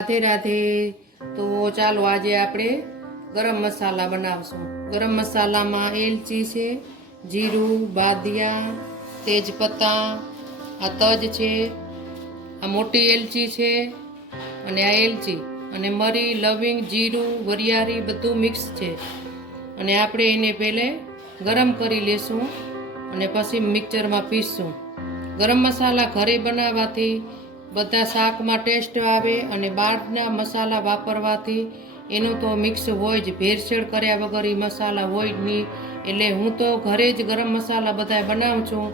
राधे राधे। तो चालो आज आपणे गरम मसाला बनावशुं। गरम मसाला में एलची है, जीरु, बादिया, तेजपत्ता, आ तज है, आ मोटी एलची है अने आ एलची अने मरी, लविंग, जीरु, वरियारी बधुं मिक्स है। अने आपणे एने पहले गरम करी लेशुं अने पछी मिक्सर में पीसशुं। गरम मसाला घरे बनाववाथी बधा शाक में टेस्ट आवे अने बहारना मसाला वापरवाथी एनु तो मिक्स होय ज, भेरसेळ कर्या वगर ई मसाला होय ज नहीं। एटले हूँ तो घरे ज गरम मसाला बधा बनावुं छुं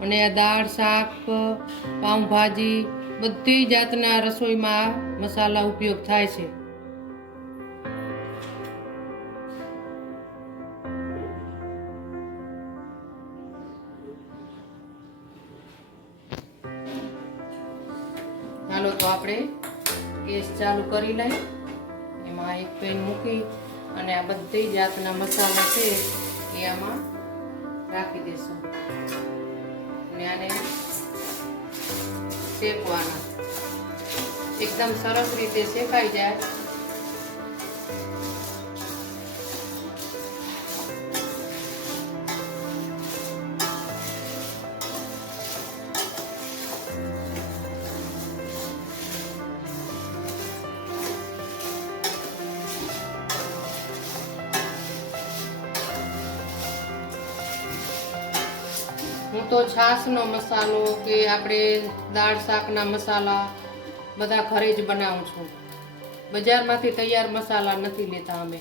अने आ दाळ, शाक, पाव भाजी बधी जातना रसोई में आ मसाला उपयोग थाय छे। हालो तो आपणे गैस चालू करी लई, एमां एक पेन मूकी अने आ बधी जातना मसाला छे ए आमां राखी देशुं अने आने शेकवाना। एकदम सरस रीते शेकाई जाए हूँ तो छासनो मसालो के आपणे दाळ शाकना मसाला बधा घरे ज बनावुं छुं। बजारमांथी तैयार मसाला नथी लेता अमे।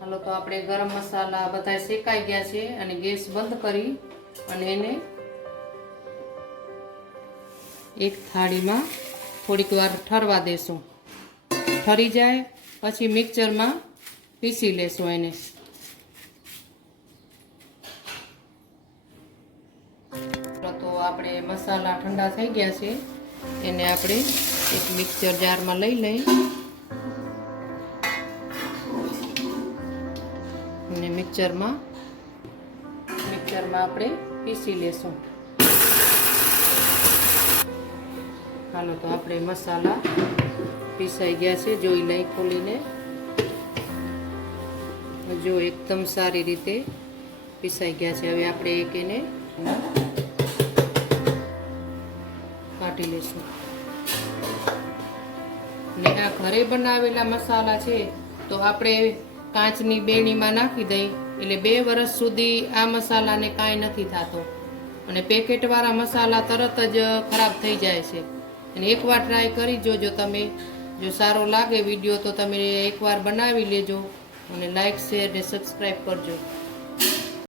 हालो तो आपणे गरम मसाला बधा शेकाई गया छे अने गैस बंद करी अने एने एक थाली में थोड़ीक वार ठरवा देशुं। ठरी जाए पछी मिक्सर में पीसी लेशुं एने। तो आपणे मसाला ठंडा थई गया छे एने आपणे एक मिक्सर जार में लई लई अने मिक्सर में आपणे पीसी लेशुं। हालो तो आपणे मसाला पीसाई गया छे, जोई लई खोलीने। जो एकदम सारी रीते पीसाई गया छे। हवे आपणे एक एने काढी लेशुं। ने आ घरे बनावेला मसाला छे तो आपणे काचनी बेणीमां नाखी दई એટલે 2 વર્ષ સુધી આ મસાલાને કાંઈ નથી થાતો અને પેકેટવાળા મસાલા તરત જ ખરાબ થઈ જાય છે। અને એકવાર ટ્રાય કરી જોજો તમે। જો સારો લાગે વિડીયો તો તમે એકવાર બનાવી લેજો અને લાઈક, શેર ને સબસ્ક્રાઈબ કરજો।